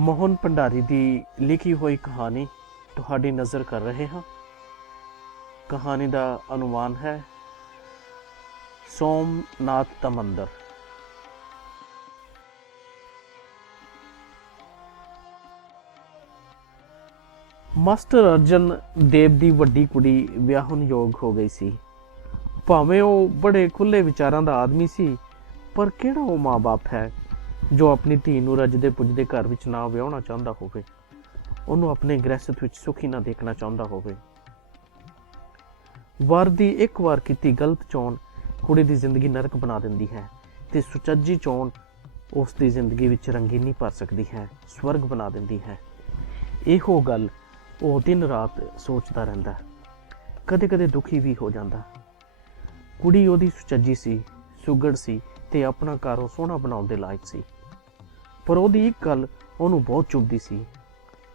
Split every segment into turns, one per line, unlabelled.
ਮੋਹਨ ਭੰਡਾਰੀ ਦੀ ਲਿਖੀ ਹੋਈ ਕਹਾਣੀ ਤੁਹਾਡੀ ਨਜ਼ਰ ਕਰ ਰਹੇ ਹਾਂ। ਕਹਾਣੀ ਦਾ ਅਨੁਮਾਨ ਹੈ, ਸੋਮਨਾਥ ਦਾ ਮੰਦਰ। ਮਾਸਟਰ ਅਰਜਨ ਦੇਵ ਦੀ ਵੱਡੀ ਕੁੜੀ ਵਿਆਹਣ ਯੋਗ ਹੋ ਗਈ ਸੀ। ਭਾਵੇਂ ਉਹ ਬੜੇ ਖੁੱਲੇ ਵਿਚਾਰਾਂ ਦਾ ਆਦਮੀ ਸੀ, ਪਰ ਕਿਹੜਾ ਉਹ ਮਾਪੇ ਹੈ? ਜੋ ਆਪਣੀ ਧੀ ਨੂੰ ਰੱਜਦੇ ਪੁੱਜਦੇ ਘਰ ਵਿੱਚ ਨਾ ਵਿਆਹਣਾ ਚਾਹੁੰਦਾ ਹੋਵੇ, ਉਹਨੂੰ ਆਪਣੇ ਗ੍ਰਹਿਸਥ ਵਿੱਚ ਸੁਖੀ ਨਾ ਦੇਖਣਾ ਚਾਹੁੰਦਾ ਹੋਵੇ। ਵਰ ਦੀ ਇੱਕ ਵਾਰ ਕੀਤੀ ਗਲਤ ਚੋਣ ਕੁੜੀ ਦੀ ਜ਼ਿੰਦਗੀ ਨਰਕ ਬਣਾ ਦਿੰਦੀ ਹੈ ਤੇ ਸੁਚੱਜੀ ਚੋਣ ਉਸ ਦੀ ਜ਼ਿੰਦਗੀ ਵਿੱਚ ਰੰਗੀਨੀ ਭਰ ਸਕਦੀ ਹੈ, ਸਵਰਗ ਬਣਾ ਦਿੰਦੀ ਹੈ। ਇਹੋ ਗੱਲ ਉਹ ਦਿਨ ਰਾਤ ਸੋਚਦਾ ਰਹਿੰਦਾ, ਕਦੇ-ਕਦੇ ਦੁਖੀ ਵੀ ਹੋ ਜਾਂਦਾ। ਕੁੜੀ ਉਹਦੀ ਸੁਚੱਜੀ ਸੀ, ਸੁਗੜ ਸੀ ਤੇ ਆਪਣਾ ਘਰ ਉਹ ਸੋਹਣਾ ਬਣਾਉਣ ਦੇ ਲਾਇਕ ਸੀ। ਪਰ ਉਹਦੀ ਇੱਕ ਗੱਲ ਉਹਨੂੰ ਬਹੁਤ ਚੁਭਦੀ ਸੀ।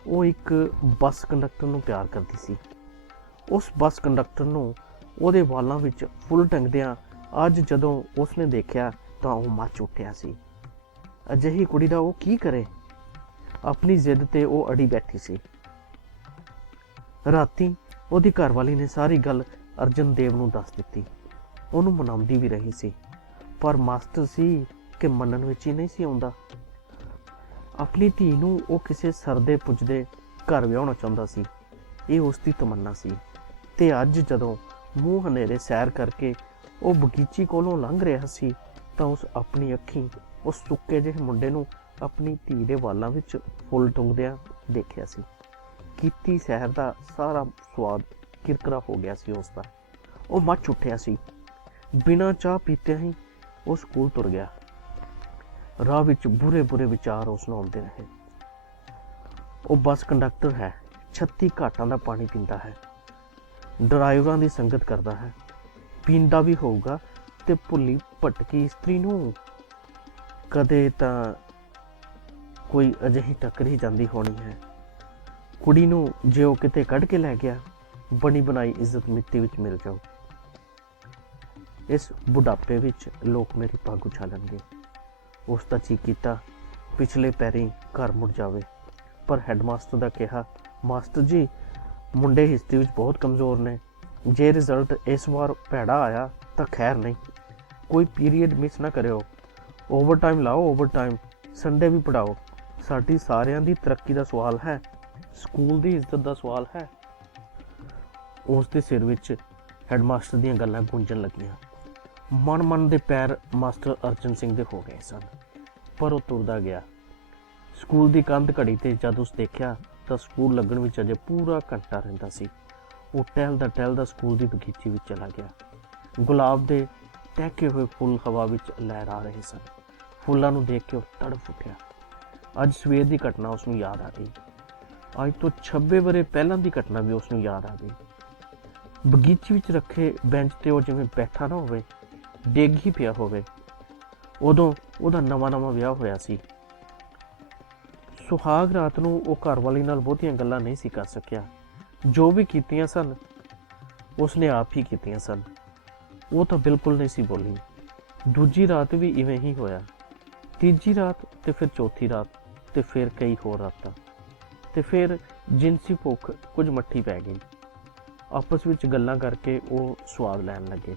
ਉਹ ਇੱਕ ਬੱਸ ਕੰਡਕਟਰ ਨੂੰ ਪਿਆਰ ਕਰਦੀ ਸੀ। ਉਸ ਬੱਸ ਕੰਡਕਟਰ ਨੂੰ ਉਹਦੇ ਵਾਲਾਂ ਵਿੱਚ ਫੁੱਲ ਟੰਗਦਿਆਂ ਅੱਜ ਜਦੋਂ ਉਸਨੇ ਦੇਖਿਆ ਤਾਂ ਉਹ ਮੱਚ ਉੱਠਿਆ ਸੀ। ਅਜਿਹੀ ਕੁੜੀ ਦਾ ਉਹ ਕੀ ਕਰੇ? ਆਪਣੀ ਜ਼ਿੱਦ ਤੇ ਉਹ ਅੜੀ ਬੈਠੀ ਸੀ। ਰਾਤੀ ਉਹਦੀ ਘਰਵਾਲੀ ਨੇ ਸਾਰੀ ਗੱਲ ਅਰਜਨ ਦੇਵ ਨੂੰ ਦੱਸ ਦਿੱਤੀ। ਉਹਨੂੰ ਮਨਾਉਂਦੀ ਵੀ ਰਹੀ ਸੀ। ਪਰ ਮਾਸਟਰ ਸੀ ਕਿ ਮੰਨਣ ਵਿੱਚ ਹੀ ਨਹੀਂ ਸੀ ਆਉਂਦਾ। ਆਪਣੀ ਧੀ ਨੂੰ ਉਹ ਕਿਸੇ ਸਰਦੇ ਪੁੱਜਦੇ ਘਰ ਵਿਆਹਣਾ ਚਾਹੁੰਦਾ ਸੀ। ਇਹ ਉਸ ਦੀ ਤਮੰਨਾ ਸੀ। ਤੇ ਅੱਜ ਜਦੋਂ ਮੂੰਹ ਹਨੇਰੇ ਸੈਰ ਕਰਕੇ ਉਹ ਬਗੀਚੀ ਕੋਲੋਂ ਲੰਘ ਰਿਹਾ ਸੀ, ਤਾਂ ਉਸ ਆਪਣੀ ਅੱਖੀਂ ਉਸ ਸੁੱਕੇ ਜਿਹੇ ਮੁੰਡੇ ਨੂੰ ਆਪਣੀ ਧੀ ਦੇ ਵਾਲਾਂ ਵਿੱਚ ਫੁੱਲ ਟੁੰਗਦਿਆਂ ਦੇਖਿਆ ਸੀ। ਕੀਤੀ ਸਹਿਰ ਦਾ ਸਾਰਾ ਸਵਾਦ ਕਿਰਕਰਾ ਹੋ ਗਿਆ ਸੀ ਉਸ ਦਾ। ਉਹ ਮੱਚ ਉੱਠਿਆ ਸੀ। ਬਿਨਾਂ ਚਾਹ ਪੀਤੇ ਹੀ ਉਹ ਸਕੂਲ ਤੁਰ ਗਿਆ। ਰਾਹ ਵਿੱਚ ਬੁਰੇ ਬੁਰੇ ਵਿਚਾਰ ਉਸ ਨੂੰ ਆਉਂਦੇ ਰਹੇ। ਉਹ ਬੱਸ ਕੰਡਕਟਰ ਹੈ 36 ਘਾਟਾਂ ਦਾ ਪਾਣੀ ਪੀਂਦਾ ਹੈ। ਡਰਾਈਵਰਾਂ ਦੀ ਸੰਗਤ ਕਰਦਾ ਹੈ। ਪੀਂਦਾ ਵੀ ਹੋਊਗਾ ਤੇ ਭੁੱਲੀ ਭਟਕੀ ਇਸਤਰੀ ਨੂੰ। ਕਦੇ ਤਾਂ ਕੋਈ ਅਜਿਹੀ ਟੱਕਰੀ ਜਾਂਦੀ ਹੋਣੀ ਹੈ। ਕੁੜੀ ਨੂੰ ਜੇ ਉਹ ਕਿਤੇ ਕੱਢ ਕੇ ਲੈ ਗਿਆ, ਬਣੀ ਬਣਾਈ ਇੱਜ਼ਤ ਮਿੱਟੀ ਵਿੱਚ ਮਿਲ ਜਾਊ। ਇਸ ਬੁਢਾਪੇ ਵਿੱਚ ਲੋਕ ਮੇਰੀ ਪੱਗ ਉਛਾਲਣਗੇ। ਉਸ ਦਾ ਜੀ ਕੀਤਾ, ਪਿਛਲੇ ਪੈਰੀ ਘਰ ਮੁੜ ਜਾਵੇ। ਪਰ ਹੈਡਮਾਸਟਰ ਦਾ ਕਿਹਾ, ਮਾਸਟਰ ਜੀ, ਮੁੰਡੇ ਹਿਸਟਰੀ ਵਿੱਚ ਬਹੁਤ ਕਮਜ਼ੋਰ ਨੇ। ਜੇ ਰਿਜ਼ਲਟ ਇਸ ਵਾਰ ਭੈੜਾ ਆਇਆ ਤਾਂ ਖੈਰ ਨਹੀਂ। ਕੋਈ ਪੀਰੀਅਡ ਮਿਸ ਨਾ ਕਰਿਓ। ਓਵਰਟਾਈਮ ਲਾਓ, ਓਵਰਟਾਈਮ। ਸੰਡੇ ਵੀ ਪੜਾਓ ਸਾਡੀ ਸਾਰਿਆਂ ਦੀ ਤਰੱਕੀ ਦਾ ਸਵਾਲ ਹੈ। ਸਕੂਲ ਦੀ ਇੱਜ਼ਤ ਦਾ ਸਵਾਲ ਹੈ। ਉਸ ਦੇ ਸਿਰ ਵਿੱਚ ਹੈਡਮਾਸਟਰ ਦੀਆਂ ਗੱਲਾਂ ਗੂੰਜਣ ਲੱਗੀਆਂ। ਮਨ ਮਨ ਦੇ ਪੈਰ ਮਾਸਟਰ ਅਰਜਨ ਸਿੰਘ ਦੇ ਹੋ ਗਏ ਸਨ। ਪਰ ਉਹ ਤੁਰਦਾ ਗਿਆ। ਸਕੂਲ ਦੀ ਕੰਧ ਘੜੀ ਤੇ ਜਦ ਉਸ ਦੇਖਿਆ ਤਾਂ ਸਕੂਲ ਲੱਗਣ ਵਿੱਚ ਅਜੇ ਪੂਰਾ ਘੰਟਾ ਰਹਿੰਦਾ ਸੀ। ਉਹ ਟਹਿਲਦਾ ਟਹਿਲਦਾ ਸਕੂਲ ਦੀ ਬਗੀਚੀ ਵਿੱਚ ਚਲਾ ਗਿਆ। ਗੁਲਾਬ ਦੇ ਟਹਿਕੇ ਹੋਏ ਫੁੱਲ ਹਵਾ ਵਿੱਚ ਲਹਿਰਾ ਰਹੇ ਸਨ। ਫੁੱਲਾਂ ਨੂੰ ਦੇਖ ਕੇ ਉਹ ਤੜਫ ਉੱਠਿਆ। ਅੱਜ ਸਵੇਰ ਦੀ ਘਟਨਾ ਉਸ ਨੂੰ ਯਾਦ ਆ ਗਈ। ਅੱਜ ਤੋਂ 26 ਬਰੇ ਪਹਿਲਾਂ ਦੀ ਘਟਨਾ ਵੀ ਉਸ ਨੂੰ ਯਾਦ ਆ ਗਈ। ਬਗੀਚੀ ਵਿੱਚ ਰੱਖੇ ਬੈਂਚ ਤੇ ਉਹ ਜਿਵੇਂ ਬੈਠਾ ਨਾ ਹੋਵੇ ਡਿੱਗ ਹੀ ਪਿਆ ਹੋਵੇ। ਉਦੋਂ ਉਹਦਾ ਨਵਾਂ ਨਵਾਂ ਵਿਆਹ ਹੋਇਆ ਸੀ। ਸੁਹਾਗ ਰਾਤ ਨੂੰ ਉਹ ਘਰ ਵਾਲੀ ਨਾਲ ਬਹੁਤੀਆਂ ਗੱਲਾਂ ਨਹੀਂ ਸੀ ਕਰ ਸਕਿਆ। ਜੋ ਵੀ ਕੀਤੀਆਂ ਸਨ, ਉਸਨੇ ਆਪ ਹੀ ਕੀਤੀਆਂ ਸਨ। ਉਹ ਤਾਂ ਬਿਲਕੁਲ ਨਹੀਂ ਸੀ ਬੋਲੀ। ਦੂਜੀ ਰਾਤ ਵੀ ਇਵੇਂ ਹੀ ਹੋਇਆ। ਤੀਜੀ ਰਾਤ ਤੇ ਫਿਰ ਚੌਥੀ ਰਾਤ ਤੇ ਫਿਰ ਕਈ ਹੋਰ ਰਾਤਾਂ। ਤੇ ਫਿਰ ਜਿੰਸੀ ਭੁੱਖ ਕੁਝ ਮੱਠੀ ਪੈ ਗਈ। ਆਪਸ ਵਿੱਚ ਗੱਲਾਂ ਕਰਕੇ ਉਹ ਸਵਾਦ ਲੈਣ ਲੱਗੇ।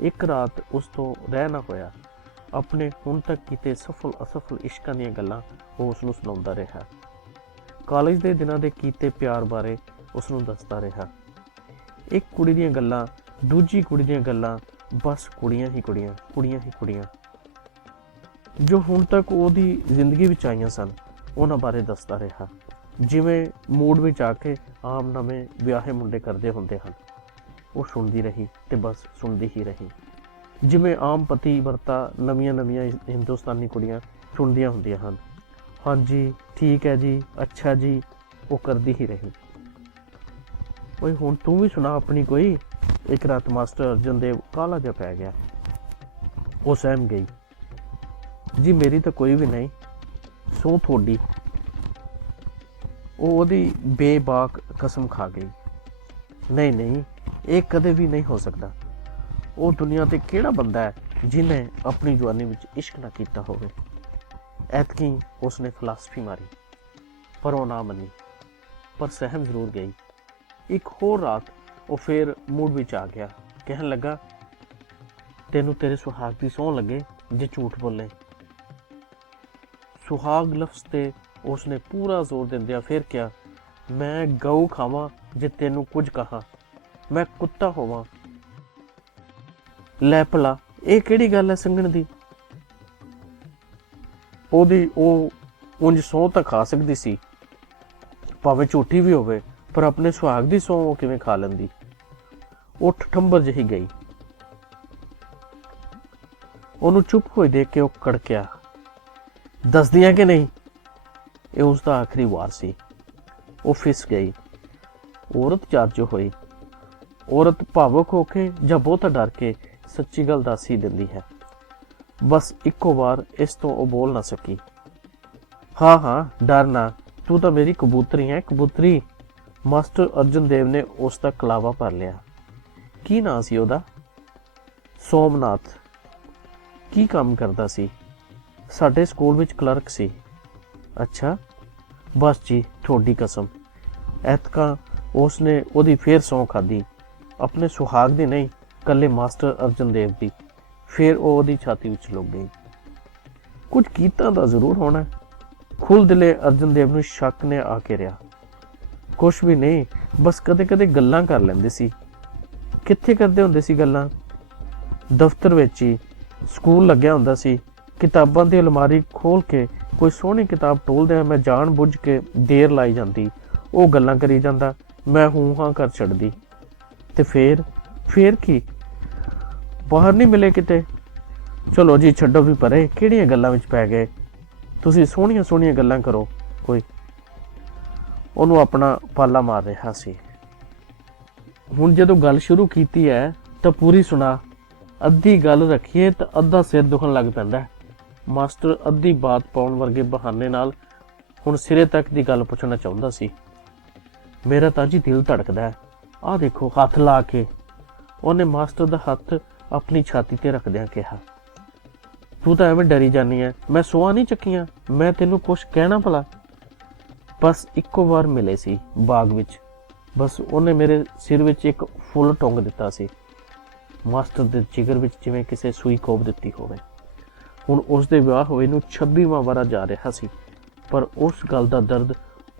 ਇੱਕ ਰਾਤ ਉਸ ਤੋਂ ਰਹਿ ਨਾ ਹੋਇਆ। ਆਪਣੇ ਹੁਣ ਤੱਕ ਕੀਤੇ ਸਫਲ ਅਸਫਲ ਇਸ਼ਕਾਂ ਦੀਆਂ ਗੱਲਾਂ ਉਹ ਉਸ ਨੂੰ ਸੁਣਾਉਂਦਾ ਰਿਹਾ। ਕਾਲਜ ਦੇ ਦਿਨਾਂ ਦੇ ਕੀਤੇ ਪਿਆਰ ਬਾਰੇ ਉਸ ਨੂੰ ਦੱਸਦਾ ਰਿਹਾ। ਇੱਕ ਕੁੜੀ ਦੀਆਂ ਗੱਲਾਂ, ਦੂਜੀ ਕੁੜੀ ਦੀਆਂ ਗੱਲਾਂ, ਬਸ ਕੁੜੀਆਂ ਹੀ ਕੁੜੀਆਂ ਕੁੜੀਆਂ ਹੀ ਕੁੜੀਆਂ। ਜੋ ਹੁਣ ਤੱਕ ਉਹਦੀ ਜ਼ਿੰਦਗੀ ਵਿੱਚ ਆਈਆਂ ਸਨ, ਉਹਨਾਂ ਬਾਰੇ ਦੱਸਦਾ ਰਿਹਾ। ਜਿਵੇਂ ਮੂਡ ਵਿੱਚ ਆ ਕੇ ਆਮ ਨਵੇਂ ਵਿਆਹੇ ਮੁੰਡੇ ਕਰਦੇ ਹੁੰਦੇ ਹਨ। ਉਹ ਸੁਣਦੀ ਰਹੀ ਤੇ ਬਸ ਸੁਣਦੀ ਹੀ ਰਹੀ। ਜਿਵੇਂ ਆਮ ਪਤੀ ਵਰਤਾ ਨਵੀਆਂ ਨਵੀਆਂ ਹਿੰਦੁਸਤਾਨੀ ਕੁੜੀਆਂ ਸੁਣਦੀਆਂ ਹੁੰਦੀਆਂ ਹਨ। ਹਾਂਜੀ, ਠੀਕ ਹੈ ਜੀ, ਅੱਛਾ ਜੀ, ਉਹ ਕਰਦੀ ਹੀ ਰਹੀ। ਓਏ, ਹੁਣ ਤੂੰ ਵੀ ਸੁਣਾ ਆਪਣੀ ਕੋਈ? ਇੱਕ ਰਾਤ ਮਾਸਟਰ ਅਰਜਨ ਦੇਵ ਕਾਲਾ ਜਿਹਾ ਪੈ ਗਿਆ। ਉਹ ਸਹਿਮ ਗਈ। ਜੀ, ਮੇਰੀ ਤਾਂ ਕੋਈ ਵੀ ਨਹੀਂ, ਸੋ ਥੋੜੀ ਉਹ ਉਹਦੀ ਬੇਬਾਕ ਕਸਮ ਖਾ ਗਈ। ਨਹੀਂ ਨਹੀਂ ਇਹ ਕਦੇ ਵੀ ਨਹੀਂ ਹੋ ਸਕਦਾ। ਉਹ ਦੁਨੀਆ ਤੇ ਕਿਹੜਾ ਬੰਦਾ ਹੈ ਜਿਨੇ ਆਪਣੀ ਜਵਾਨੀ ਵਿੱਚ ਇਸ਼ਕ ਨਾ ਕੀਤਾ ਹੋਵੇ? ਐਤਕੀ ਉਸਨੇ ਫਲਸਫੀ ਮਾਰੀ, ਪਰ ਉਹ ਨਾ ਮੰਨੀ, ਪਰ ਸਹਿਮ ਜ਼ਰੂਰ ਗਈ। ਇੱਕ ਹੋਰ ਰਾਤ ਉਹ ਫੇਰ ਮੂਡ ਵਿੱਚ ਆ ਗਿਆ, ਕਹਿਣ ਲੱਗਾ, ਤੈਨੂੰ ਤੇਰੇ ਸੁਹਾਗ ਦੀ ਸੌਂ ਲੱਗੇ ਜੇ ਝੂਠ ਬੋਲੇ। ਸੁਹਾਗ ਲਫ਼ਜ਼ ਤੇ ਉਸਨੇ ਪੂਰਾ ਜ਼ੋਰ ਦਿੰਦਿਆਂ ਫੇਰ ਕਿਹਾ, ਮੈਂ ਗਊ ਖਾਵਾਂ ਜੇ ਤੈਨੂੰ ਕੁਝ ਕਹਾ। ਮੈਂ ਕੁੱਤਾ ਹੋਵਾਂ। ਲੈ ਭਲਾ, ਇਹ ਕਿਹੜੀ ਗੱਲ ਹੈ ਸੰਗਣ ਦੀ? ਉਹਦੀ ਉਹ ਉਂਝ ਸੌ ਤਾਂ ਖਾ ਸਕਦੀ ਸੀ। ਭਾਵੇਂ ਝੂਠੀ ਵੀ ਹੋਵੇ, ਪਰ ਆਪਣੇ ਸੁਹਾਗ ਦੀ ਸੌ ਉਹ ਕਿਵੇਂ ਖਾ ਲੈਂਦੀ? ਉੱਠ ਠੰਬਰ ਜਿਹੀ ਗਈ। ਉਹਨੂੰ ਚੁੱਪ ਹੋਈ ਦੇਖ ਕੇ ਉਹ ਕੜਕਿਆ। ਦੱਸਦੀਆਂ ਕਿ ਨਹੀਂ? ਇਹ ਉਸ ਦਾ ਆਖਰੀ ਵਾਰ ਸੀ। ਉਹ ਫਿਸ ਗਈ। ਔਰਤ ਚਾਰਜ ਹੋਈ। ਔਰਤ ਭਾਵੁਕ ਹੋ ਕੇ ਜਾਂ ਬਹੁਤਾ ਡਰ ਕੇ ਸੱਚੀ ਗੱਲ ਦੱਸ ਹੀ ਦਿੰਦੀ ਹੈ। ਬਸ ਇੱਕੋ ਵਾਰ ਇਸ ਤੋਂ ਉਹ ਬੋਲ ਨਾ ਸਕੀ। ਹਾਂ ਹਾਂ, ਡਰ ਨਾ, ਤੂੰ ਤਾਂ ਮੇਰੀ ਕਬੂਤਰੀ ਹੈ, ਕਬੂਤਰੀ। ਮਾਸਟਰ ਅਰਜਨ ਦੇਵ ਨੇ ਉਸ ਦਾ ਕਲਾਵਾ ਭਰ ਲਿਆ। ਕੀ ਨਾਂ ਸੀ ਉਹਦਾ? ਸੋਮਨਾਥ। ਕੀ ਕੰਮ ਕਰਦਾ ਸੀ? ਸਾਡੇ ਸਕੂਲ ਵਿੱਚ ਕਲਰਕ ਸੀ। ਅੱਛਾ, ਬਸ ਜੀ, ਤੁਹਾਡੀ ਕਸਮ। ਐਤਕਾਂ ਉਸ ਨੇ ਉਹਦੀ ਫੇਰ ਸੌਂ ਖਾਦੀ ਆਪਣੇ ਸੁਹਾਗ ਦੀ ਨਹੀਂ ਕੱਲੇ ਮਾਸਟਰ ਅਰਜਨ ਦੇਵ ਦੀ। ਫਿਰ ਉਹ ਉਹਦੀ ਛਾਤੀ ਵਿੱਚ ਲੁਕ ਗਈ। ਕੁਝ ਕੀਤਾ ਤਾਂ ਜ਼ਰੂਰ ਹੋਣਾ ਖੁੱਲ ਦਿਲੇ ਅਰਜਨ ਦੇਵ ਨੂੰ ਸ਼ੱਕ ਨੇ ਆ ਕੇ ਰਿਆ ਕੁਛ ਵੀ ਨਹੀਂ, ਬਸ ਕਦੇ-ਕਦੇ ਗੱਲਾਂ ਕਰ ਲੈਂਦੇ ਸੀ। ਕਿੱਥੇ ਕਰਦੇ ਹੁੰਦੇ ਸੀ ਗੱਲਾਂ? ਦਫ਼ਤਰ ਵਿੱਚ ਹੀ, ਸਕੂਲ ਲੱਗਿਆ ਹੁੰਦਾ ਸੀ। ਕਿਤਾਬਾਂ ਦੀ ਅਲਮਾਰੀ ਖੋਲ ਕੇ ਕੋਈ ਸੋਹਣੀ ਕਿਤਾਬ ਟੋਲਦਿਆਂ ਮੈਂ ਜਾਣ ਬੁੱਝ ਕੇ ਦੇਰ ਲਾਈ ਜਾਂਦੀ। ਉਹ ਗੱਲਾਂ ਕਰੀ ਜਾਂਦਾ, ਮੈਂ ਹੂੰ ਹਾਂ ਕਰ ਛੱਡਦੀ। ਤੇ ਫੇਰ ਫੇਰ ਕੀ? ਬਾਹਰ ਨਹੀਂ ਮਿਲੇ ਕਿਤੇ? ਚਲੋ ਜੀ, ਛੱਡੋ ਵੀ ਪਰੇ, ਕਿਹੜੀਆਂ ਗੱਲਾਂ ਵਿੱਚ ਪੈ ਗਏ? ਤੁਸੀਂ ਸੋਹਣੀਆਂ ਸੋਹਣੀਆਂ ਗੱਲਾਂ ਕਰੋ, ਕੋਈ। ਉਹਨੂੰ ਆਪਣਾ ਪਾਲਾ ਮਾਰ ਰਿਹਾ ਸੀ। ਹੁਣ ਜਦੋਂ ਗੱਲ ਸ਼ੁਰੂ ਕੀਤੀ ਹੈ, ਤਾਂ ਪੂਰੀ ਸੁਣਾ। ਅੱਧੀ ਗੱਲ ਰੱਖੀਏ ਤਾਂ ਅੱਧਾ ਸਿਰ ਦੁਖਣ ਲੱਗ ਪੈਂਦਾ ਮਾਸਟਰ ਅੱਧੀ ਬਾਤ ਪਾਉਣ ਵਰਗੇ ਬਹਾਨੇ ਨਾਲ ਹੁਣ ਸਿਰੇ ਤੱਕ ਦੀ ਗੱਲ ਪੁੱਛਣਾ ਚਾਹੁੰਦਾ ਸੀ। ਮੇਰਾ ਤਾਂ ਜੀ ਦਿਲ ਧੜਕਦਾ ਹੈ। ਆਹ ਦੇਖੋ ਹੱਥ ਲਾ ਕੇ। ਉਹਨੇ ਮਾਸਟਰ ਦਾ ਹੱਥ ਆਪਣੀ ਛਾਤੀ ਤੇ ਰੱਖਦਿਆਂ ਕਿਹਾ ਤੂੰ ਤਾਂ ਐਵੇਂ ਡਰੀ ਜਾਨੀ ਐ। ਮੈਂ ਸੋਆ ਨਹੀਂ ਚੱਕੀਆਂ। ਮੈਂ ਤੈਨੂੰ ਕੁਛ ਕਹਿਣਾ ਭਲਾ? ਬਸ ਇੱਕੋ ਵਾਰ ਮਿਲੇ ਸੀ ਬਾਗ ਵਿੱਚ। ਬਸ ਉਹਨੇ ਮੇਰੇ ਸਿਰ ਵਿੱਚ ਇੱਕ ਫੁੱਲ ਟੰਗ ਦਿੱਤਾ ਸੀ। ਮਾਸਟਰ ਦੇ ਜਿਗਰ ਵਿੱਚ ਜਿਵੇਂ ਕਿਸੇ ਸੂਈ ਕੋਬ ਦਿੱਤੀ ਹੋਵੇ। ਹੁਣ ਉਸ ਦੇ ਵਿਆਹ ਹੋਏ ਨੂੰ 26ਵਾਂ ਵਾਰਾ ਜਾ ਰਿਹਾ ਸੀ। ਪਰ ਉਸ ਗੱਲ ਦਾ ਦਰਦ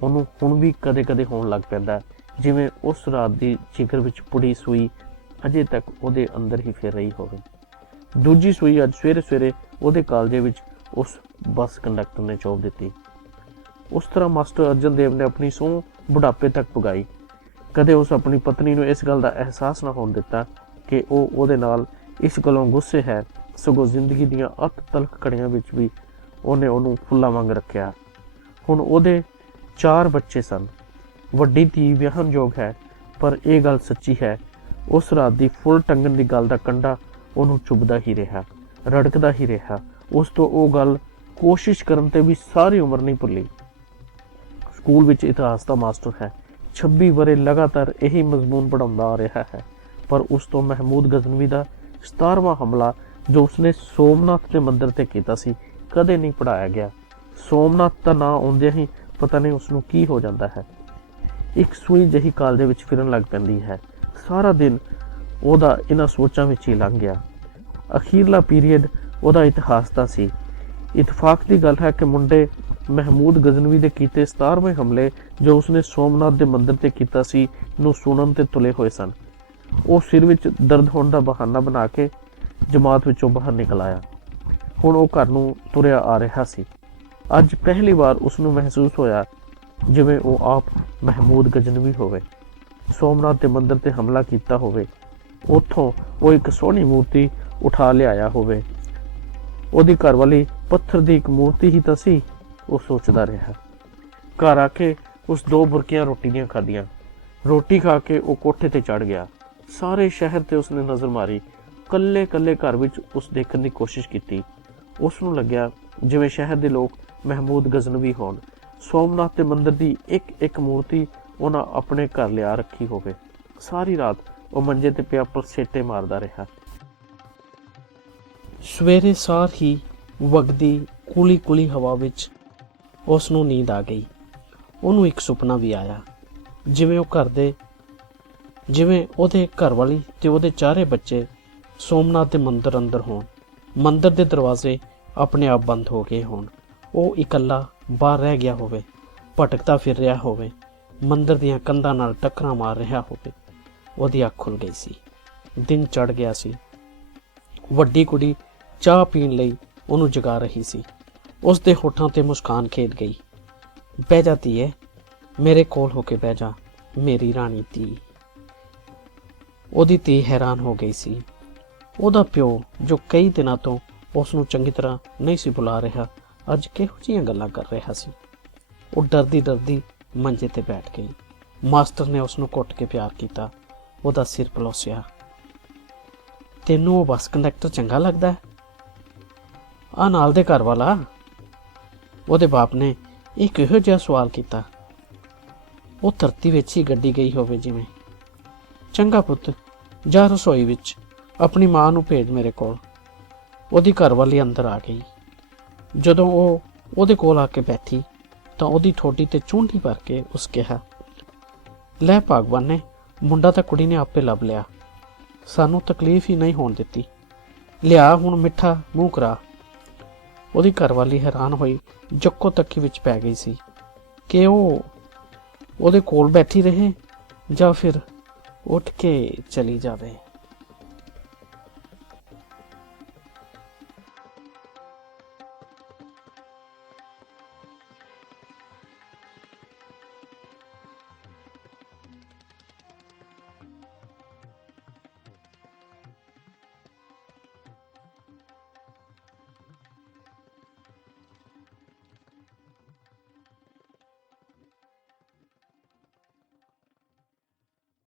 ਉਹਨੂੰ ਹੁਣ ਵੀ ਕਦੇ-ਕਦੇ ਹੋਣ ਲੱਗ ਪੈਂਦਾ ਹੈ, ਜਿਵੇਂ ਉਸ ਰਾਤ ਦੀ ਜਿਗਰ ਵਿੱਚ ਪੁੜੀ ਸੂਈ, ਅਜੇ ਤੱਕ ਉਹਦੇ ਅੰਦਰ ਹੀ ਫਿਰ ਰਹੀ ਹੋਵੇ। ਦੂਜੀ ਸੂਈ ਅੱਜ ਸਵੇਰੇ-ਸਵੇਰੇ ਉਹਦੇ ਕਾਲਜੇ ਵਿੱਚ ਉਸ ਬੱਸ ਕੰਡਕਟਰ ਨੇ ਚੋਬ ਦਿੱਤੀ। ਉਸ ਤਰ੍ਹਾਂ ਮਾਸਟਰ ਅਰਜਨ ਦੇਵ ਨੇ ਆਪਣੀ ਸੂਹ ਬੁਢਾਪੇ ਤੱਕ ਪੁਗਾਈ। ਕਦੇ ਉਸ ਆਪਣੀ ਪਤਨੀ ਨੂੰ ਇਸ ਗੱਲ ਦਾ ਅਹਿਸਾਸ ਨਾ ਹੋਣ ਦਿੱਤਾ ਕਿ ਉਹ ਉਹਦੇ ਨਾਲ ਇਸ ਗੱਲੋਂ ਗੁੱਸੇ ਹੈ, ਸਗੋਂ ਜ਼ਿੰਦਗੀ ਦੀਆਂ ਅਤ ਤਲਖ ਕੜੀਆਂ ਵਿੱਚ ਵੀ ਉਹਨੇ ਉਹਨੂੰ ਫੁੱਲਾਂ ਵਾਂਗ ਰੱਖਿਆ। ਹੁਣ ਉਹਦੇ ਚਾਰ ਬੱਚੇ ਸਨ। ਵੱਡੀ ਧੀ ਵਿਆਹਨਯੋਗ ਹੈ, ਪਰ ਇਹ ਗੱਲ ਸੱਚੀ ਹੈ, ਉਸ ਰਾਤ ਦੀ ਫੁੱਲ ਟੰਗਣ ਦੀ ਗੱਲ ਦਾ ਕੰਡਾ ਉਹਨੂੰ ਚੁਭਦਾ ਹੀ ਰਿਹਾ, ਰੜਕਦਾ ਹੀ ਰਿਹਾ, ਉਸ ਤੋਂ ਉਹ ਗੱਲ ਕੋਸ਼ਿਸ਼ ਕਰਨ ਤੇ ਵੀ ਸਾਰੀ ਉਮਰ ਨਹੀਂ ਭੁੱਲੀ। ਸਕੂਲ ਵਿੱਚ ਇਤਿਹਾਸ ਦਾ ਮਾਸਟਰ ਹੈ 26 ਵਰੇ ਲਗਾਤਾਰ ਇਹੀ ਮਜ਼ਮੂਨ ਪੜਾਉਂਦਾ ਆ ਰਿਹਾ ਹੈ, ਪਰ ਉਸ ਤੋਂ ਮਹਿਮੂਦ ਗਜ਼ਨਵੀ ਦਾ 17ਵਾਂ ਹਮਲਾ, ਜੋ ਉਸਨੇ ਸੋਮਨਾਥ ਦੇ ਮੰਦਿਰ ਤੇ ਕੀਤਾ ਸੀ, ਕਦੇ ਨਹੀਂ ਪੜਾਇਆ ਗਿਆ। ਸੋਮਨਾਥ ਦਾ ਨਾਂ ਆਉਂਦਿਆਂ ਹੀ ਪਤਾ ਨਹੀਂ ਉਸ ਨੂੰ ਕੀ ਹੋ ਜਾਂਦਾ ਹੈ। ਇੱਕ ਸੂਈ ਜਹੀ ਕਾਲਜੇ ਵਿੱਚ ਫਿਰਨ ਲੱਗ ਪੈਂਦੀ ਹੈ। ਸਾਰਾ ਦਿਨ ਉਹਦਾ ਇਹਨਾਂ ਸੋਚਾਂ ਵਿੱਚ ਹੀ ਲੰਘ ਗਿਆ। ਅਖੀਰਲਾ ਪੀਰੀਅਡ ਉਹਦਾ ਇਤਿਹਾਸ ਦਾ ਸੀ। ਇਤਫਾਕ ਦੀ ਗੱਲ ਹੈ ਕਿ ਮੁੰਡੇ ਮਹਿਮੂਦ ਗਜ਼ਨਵੀ ਦੇ ਕੀਤੇ 17ਵੇਂ ਹਮਲੇ ਜੋ ਉਸਨੇ ਸੋਮਨਾਥ ਦੇ ਮੰਦਿਰ ਤੇ ਕੀਤਾ ਸੀ, ਨੂੰ ਸੁਣਨ ਤੇ ਤੁਲੇ ਹੋਏ ਸਨ। ਉਹ ਸਿਰ ਵਿੱਚ ਦਰਦ ਹੋਣ ਦਾ ਬਹਾਨਾ ਬਣਾ ਕੇ ਜਮਾਤ ਵਿੱਚੋਂ ਬਾਹਰ ਨਿਕਲ ਆਇਆ। ਹੁਣ ਉਹ ਘਰ ਨੂੰ ਤੁਰਿਆ ਆ ਰਿਹਾ ਸੀ। ਅੱਜ ਪਹਿਲੀ ਵਾਰ ਉਸ ਨੂੰ ਮਹਿਸੂਸ ਹੋਇਆ ਜਿਵੇਂ ਉਹ ਆਪ ਮਹਿਮੂਦ ਗਜਨਵੀ ਹੋਵੇ, ਸੋਮਨਾਥ ਦੇ ਮੰਦਿਰ ਤੇ ਹਮਲਾ ਕੀਤਾ ਹੋਵੇ, ਉੱਥੋਂ ਉਹ ਇੱਕ ਸੋਹਣੀ ਮੂਰਤੀ ਉਠਾ ਲਿਆਇਆ ਹੋਵੇ। ਉਹਦੀ ਘਰਵਾਲੀ ਪੱਥਰ ਦੀ ਇੱਕ ਮੂਰਤੀ ਹੀ ਤਾਂ ਸੀ, ਉਹ ਸੋਚਦਾ ਰਿਹਾ। ਘਰ ਆ ਕੇ ਉਸ ਦੋ ਬੁਰਕੀਆਂ ਰੋਟੀ ਦੀਆਂ ਖਾਧੀਆਂ। ਰੋਟੀ ਖਾ ਕੇ ਉਹ ਕੋਠੇ ਤੇ ਚੜ ਗਿਆ। ਸਾਰੇ ਸ਼ਹਿਰ ਤੇ ਉਸਨੇ ਨਜ਼ਰ ਮਾਰੀ। ਕੱਲੇ ਕੱਲੇ ਘਰ ਵਿੱਚ ਉਸ ਦੇਖਣ ਦੀ ਕੋਸ਼ਿਸ਼ ਕੀਤੀ। ਉਸ ਨੂੰ ਲੱਗਿਆ ਜਿਵੇਂ ਸ਼ਹਿਰ ਦੇ ਲੋਕ ਮਹਿਮੂਦ ਗਜ਼ਨਵੀ ਹੋਣ। ਸੋਮਨਾਥ ਦੇ ਮੰਦਿਰ ਦੀ ਇੱਕ ਇੱਕ ਮੂਰਤੀ ਉਹਨਾਂ ਆਪਣੇ ਘਰ ਲਿਆ ਰੱਖੀ ਹੋਵੇ। ਸਾਰੀ ਰਾਤ ਉਹ ਮੰਜੇ ਤੇ ਪਿਆ ਪਰਸੇਟੇ ਮਾਰਦਾ ਰਿਹਾ।
ਸਵੇਰੇ ਸਾਰ ਹੀ ਵਗਦੀ ਕੁਲੀ ਕੁਲੀ ਹਵਾ ਵਿੱਚ ਉਸ ਨੂੰ ਨੀਂਦ ਆ ਗਈ। ਉਹਨੂੰ ਇੱਕ ਸੁਪਨਾ ਵੀ ਆਇਆ। ਜਿਵੇਂ ਉਹ ਘਰ ਦੇ, ਜਿਵੇਂ ਉਹਦੇ ਘਰ ਵਾਲੀ ਤੇ ਉਹਦੇ ਚਾਰੇ ਬੱਚੇ ਸੋਮਨਾਥ ਦੇ ਮੰਦਿਰ ਅੰਦਰ ਹੋਣ। ਮੰਦਰ ਦੇ ਦਰਵਾਜ਼ੇ ਆਪਣੇ ਆਪ ਬੰਦ ਹੋ ਗਏ ਹੋਣ। ਉਹ ਇਕੱਲਾ ਬਾਹਰ ਰਹਿ ਗਿਆ ਹੋਵੇ, ਭਟਕਦਾ ਫਿਰ ਰਿਹਾ ਹੋਵੇ, ਮੰਦਰ ਦੀਆਂ ਕੰਧਾਂ ਨਾਲ ਟੱਕਰਾਂ ਮਾਰ ਰਿਹਾ ਹੋਵੇ, ਉਹਦੀ ਅੱਖ ਖੁੱਲ ਗਈ ਸੀ। ਦਿਨ ਚੜ ਗਿਆ ਸੀ। ਵੱਡੀ ਕੁੜੀ ਚਾਹ ਪੀਣ ਲਈ ਉਹਨੂੰ ਜਗਾ ਰਹੀ ਸੀ। ਉਸ ਦੇ ਹੋਠਾਂ ਤੇ ਮੁਸਕਾਨ ਖੇਡ ਗਈ। ਬਹਿ ਜਾਤੀ ਹੈ ਮੇਰੇ ਕੋਲ ਹੋ ਕੇ ਬਹਿ ਜਾ, ਮੇਰੀ ਰਾਣੀ ਧੀ। ਉਹਦੀ ਧੀ ਹੈਰਾਨ ਹੋ ਗਈ ਸੀ। ਉਹਦਾ ਪਿਓ ਜੋ ਕਈ ਦਿਨਾਂ ਤੋਂ ਉਸ ਨੂੰ ਚੰਗੀ ਤਰ੍ਹਾਂ ਨਹੀਂ ਸੀ ਬੁਲਾ ਰਿਹਾ ਅੱਜ ਕਿਹੋ ਜਿਹੀਆਂ ਗੱਲਾਂ ਕਰ ਰਿਹਾ ਸੀ? ਉਹ ਡਰਦੀ ਡਰਦੀ ਮੰਜੇ ਤੇ ਬੈਠ ਗਈ। ਮਾਸਟਰ ਨੇ ਉਸ ਨੂੰ ਘੁੱਟ ਕੇ ਪਿਆਰ ਕੀਤਾ। ਉਹਦਾ ਸਿਰ ਪਲੋਸਿਆ। ਤੈਨੂੰ ਉਹ ਬੱਸ ਕੰਡਕਟਰ ਚੰਗਾ ਲੱਗਦਾ ਆ ਨਾਲ ਦੇ ਘਰ ਵਾਲਾ। ਉਹਦੇ ਬਾਪ ਨੇ ਇਹ ਕਿਹੋ ਜਿਹਾ ਸਵਾਲ ਕੀਤਾ। ਉਹ ਧਰਤੀ ਵਿੱਚ ਹੀ ਗੱਡੀ ਗਈ ਹੋਵੇ ਜਿਵੇਂ। ਚੰਗਾ ਪੁੱਤ, ਜਾ ਰਸੋਈ ਵਿੱਚ। ਆਪਣੀ ਮਾਂ ਨੂੰ ਭੇਜ ਮੇਰੇ ਕੋਲ। ਉਹਦੀ ਘਰ ਵਾਲੀ ਅੰਦਰ ਆ ਗਈ। ਜਦੋਂ ਉਹ ਉਹਦੇ ਕੋਲ ਆ ਕੇ ਬੈਠੀ, ਤਾਂ ਉਹਦੀ ਠੋਡੀ ਤੇ ਚੁੰਡੀ ਭਰ ਕੇ ਉਸ ਕਿਹਾ, ਲੈ ਭਗਵਾਨ ਨੇ, ਮੁੰਡਾ ਤਾਂ ਕੁੜੀ ਨੇ ਆਪੇ ਲੱਭ ਲਿਆ। ਸਾਨੂੰ ਤਕਲੀਫ ਹੀ ਨਹੀਂ ਹੋਣ ਦਿੱਤੀ। ਲਿਆ ਹੁਣ ਮਿੱਠਾ ਮੂੰਹ ਕਰਾ। ਉਹਦੀ ਘਰਵਾਲੀ ਹੈਰਾਨ ਹੋਈ, ਜੱਕੋ ਤੱਕੀ ਵਿੱਚ ਪੈ ਗਈ ਸੀ। ਕਿ ਉਹ ਉਹਦੇ ਕੋਲ ਬੈਠੀ ਰਹੇ ਜਾਂ ਫਿਰ ਉੱਠ ਕੇ ਚਲੀ ਜਾਵੇ?